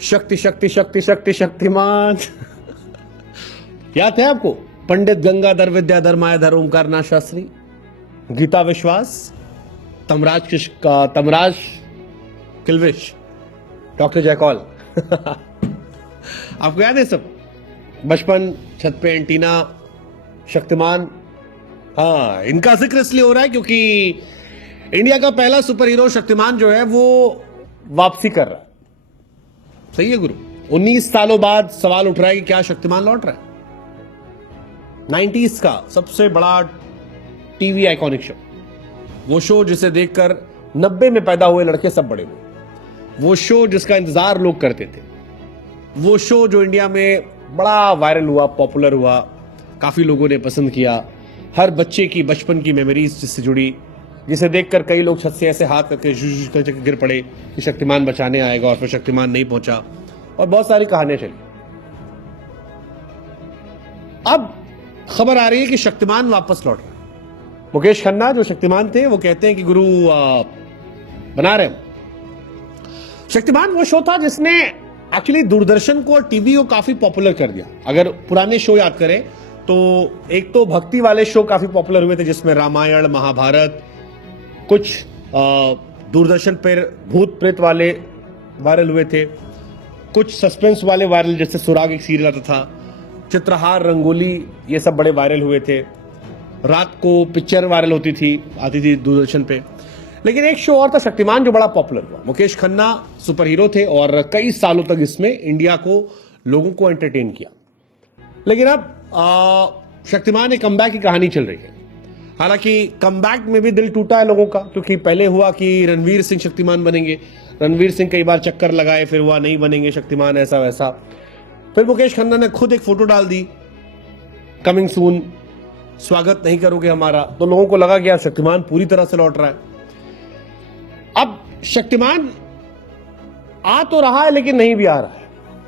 शक्ति शक्ति शक्ति शक्ति शक्तिमान। याद है आपको? पंडित गंगाधर विद्याधर मायाधर ओमकारनाथ शास्त्री, गीता विश्वास, तमराज किल्विश, डॉक्टर जयकौल। आपको याद है सब? बचपन, छत पे एंटीना, शक्तिमान। हाँ, इनका जिक्र इसलिए हो रहा है क्योंकि इंडिया का पहला सुपर हीरो शक्तिमान जो है वो वापसी कर रहा है। सही है गुरु? 19 सालों बाद सवाल उठ रहा है कि क्या शक्तिमान लौट रहा है? 90s का सबसे बड़ा टीवी आइकॉनिक शो, वो शो जिसे देखकर 90 में पैदा हुए लड़के सब बड़े हुए, वो शो जिसका इंतजार लोग करते थे, वो शो जो इंडिया में बड़ा वायरल हुआ, पॉपुलर हुआ, काफी लोगों ने पसंद किया। हर बच्चे की बचपन की मेमोरीज जिससे जुड़ी, जिसे देखकर कई लोग छत से ऐसे हाथ करके करके गिर पड़े कि शक्तिमान बचाने आएगा और फिर शक्तिमान नहीं पहुंचा, और बहुत सारी कहानियां चली। अब खबर आ रही है कि शक्तिमान वापस लौट रहा है। मुकेश खन्ना जो शक्तिमान थे वो कहते हैं कि गुरु बना रहे हम। शक्तिमान वो शो था जिसने एक्चुअली दूरदर्शन को और टीवी को काफी पॉपुलर कर दिया। अगर पुराने शो याद करें तो एक तो भक्ति वाले शो काफी पॉपुलर हुए थे जिसमें रामायण, महाभारत, कुछ दूरदर्शन पर भूत प्रेत वाले वायरल हुए थे, कुछ सस्पेंस वाले वायरल, जैसे सुराग एक सीरियल आता था, चित्रहार, रंगोली, ये सब बड़े वायरल हुए थे। रात को पिक्चर वायरल होती थी, आती थी दूरदर्शन पे। लेकिन एक शो और था शक्तिमान जो बड़ा पॉपुलर हुआ। मुकेश खन्ना सुपर हीरो थे और कई सालों तक इसमें इंडिया को, लोगों को एंटरटेन किया। लेकिन अब शक्तिमान एक कमबैक की कहानी चल रही है। हालांकि कमबैक में भी दिल टूटा है लोगों का, क्योंकि पहले हुआ कि रणवीर सिंह शक्तिमान बनेंगे, रणवीर सिंह कई बार चक्कर लगाए, फिर हुआ नहीं बनेंगे शक्तिमान, ऐसा वैसा। फिर मुकेश खन्ना ने खुद एक फोटो डाल दी, कमिंग सून, स्वागत नहीं करोगे हमारा, तो लोगों को लगा कि यार शक्तिमान पूरी तरह से लौट रहा है। अब शक्तिमान आ तो रहा है लेकिन नहीं भी आ रहा है।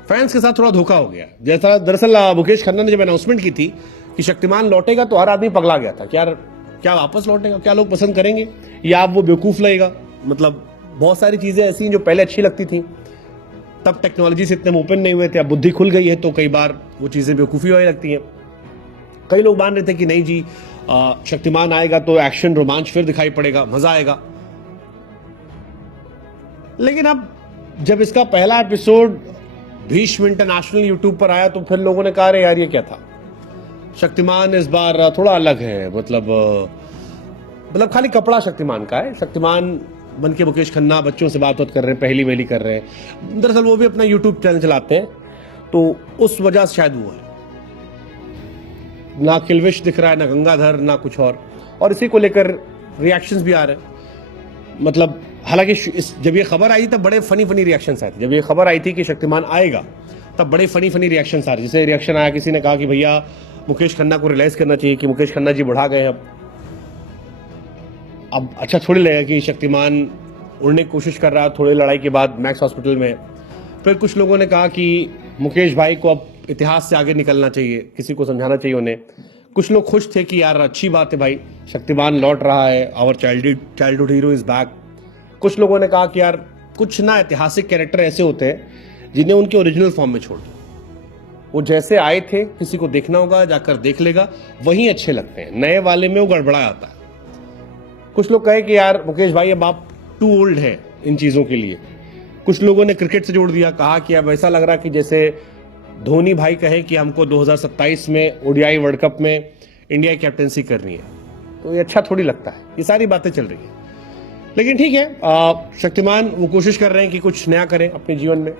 फैंस के साथ थोड़ा धोखा हो गया। जैसा दरअसल मुकेश खन्ना ने जब अनाउंसमेंट की थी कि शक्तिमान लौटेगा तो हर आदमी पगला गया था कि यार क्या वापस लौटेगा, क्या लोग पसंद करेंगे, या आप वो बेवकूफ लगेगा। मतलब बहुत सारी चीजें ऐसी जो पहले अच्छी लगती थी, तब टेक्नोलॉजी से इतने ओपन नहीं हुए थे, अब बुद्धि खुल गई है तो कई बार वो चीजें बेवकूफी होने लगती हैं। कई लोग मान रहे थे कि नहीं जी, शक्तिमान आएगा तो एक्शन रोमांच फिर दिखाई पड़ेगा, मजा आएगा। लेकिन अब जब इसका पहला एपिसोड भीष्म इंटरनेशनल यूट्यूब पर आया तो फिर लोगों ने कहा अरे यार ये क्या था, शक्तिमान इस बार थोड़ा अलग है। मतलब खाली कपड़ा शक्तिमान का है। शक्तिमान बन के मुकेश खन्ना बच्चों से बात कर रहे हैं, पहली वहली कर रहे हैं। दरअसल वो भी अपना यूट्यूब चैनल चलाते हैं, तो उस वजह से शायद वो है। ना किल्विश दिख रहा है, ना गंगाधर, ना कुछ और इसी को लेकर रिएक्शंस भी आ रहे हैं। मतलब हालांकि जब ये खबर आई तब बड़े फनी रिएक्शंस आए थे। जब ये खबर आई थी कि शक्तिमान आएगा तब बड़े फनी रिएक्शंस आ रहे। जैसे रिएक्शन आया, किसी ने कहा कि भैया मुकेश खन्ना को रियलाइज करना चाहिए कि मुकेश खन्ना जी बुढ़ा गए अब अच्छा थोड़ी लगेगा कि शक्तिमान उड़ने की कोशिश कर रहा है थोड़ी लड़ाई के बाद मैक्स हॉस्पिटल में। फिर कुछ लोगों ने कहा कि मुकेश भाई को अब इतिहास से आगे निकलना चाहिए, किसी को समझाना चाहिए उन्हें। कुछ लोग खुश थे कि यार अच्छी बात है भाई, शक्तिमान लौट रहा है, our childhood hero is back. कुछ लोगों ने कहा कि यार कुछ ना ऐतिहासिक कैरेक्टर ऐसे होते हैं जिन्हें उनके ओरिजिनल फॉर्म में छोड़ दो, वो जैसे आए थे, किसी को देखना होगा जाकर देख लेगा, वही अच्छे लगते हैं, नए वाले में वो गड़बड़ा आता है। कुछ लोग कहे कि यार मुकेश भाई अब आप टू ओल्ड हैं इन चीजों के लिए। कुछ लोगों ने क्रिकेट से जोड़ दिया, कहा कि अब ऐसा लग रहा कि जैसे धोनी भाई कहे कि हमको 2027 में ओडीआई वर्ल्ड कप में इंडिया की कैप्टेंसी करनी है, तो ये अच्छा थोड़ी लगता है। ये सारी बातें चल रही है। लेकिन ठीक है, शक्तिमान वो कोशिश कर रहे हैं कि कुछ नया करें अपने जीवन में।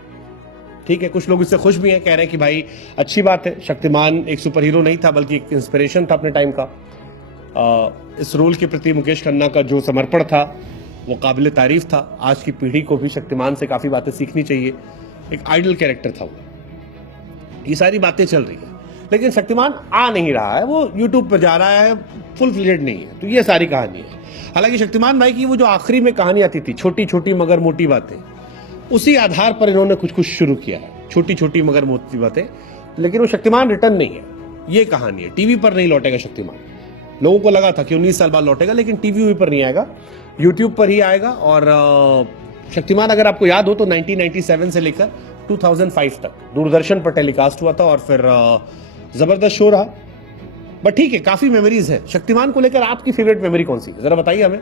ठीक है, कुछ लोग इससे खुश भी हैं, कह रहे हैं कि भाई अच्छी बात है, शक्तिमान एक सुपर हीरो नहीं था बल्कि एक इंस्पिरेशन था अपने टाइम का। इस रोल के प्रति मुकेश खन्ना का जो समर्पण था वो काबिल तारीफ था। आज की पीढ़ी को भी शक्तिमान से काफ़ी बातें सीखनी चाहिए। एक आइडल कैरेक्टर था वो। ये सारी बातें चल रही है, लेकिन शक्तिमान आ नहीं रहा है, वो यूट्यूब पर जा रहा है, फुल फ्लेजेड नहीं है। तो ये सारी कहानी है। हालांकि शक्तिमान भाई की वो जो आखिरी में कहानी आती थी, छोटी छोटी मगर मोटी बातें, उसी आधार पर इन्होंने कुछ शुरू किया है, छोटी छोटी मगर मोटी बातें। लेकिन वो शक्तिमान रिटर्न नहीं है, ये कहानी है। टीवी पर नहीं लौटेगा शक्तिमान। लोगों को लगा था कि 19 साल बाद लौटेगा, लेकिन टीवी पर नहीं आएगा, यूट्यूब पर ही आएगा। और शक्तिमान अगर आपको याद हो तो 1997 से लेकर 2005 तक दूरदर्शन पर टेलीकास्ट हुआ था और फिर जबरदस्त शो रहा। बट ठीक है, काफी मेमोरीज है। शक्तिमान को लेकर आपकी फेवरेट मेमोरी कौन सी है, जरा बताइए हमें।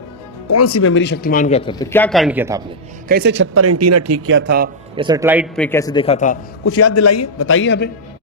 कौन सी मेमोरी शक्तिमान को याद करते, क्या कांड किया था आपने, कैसे छत पर एंटीना ठीक किया था या सैटेलाइट पे कैसे देखा था, कुछ याद दिलाइए, बताइए हमें।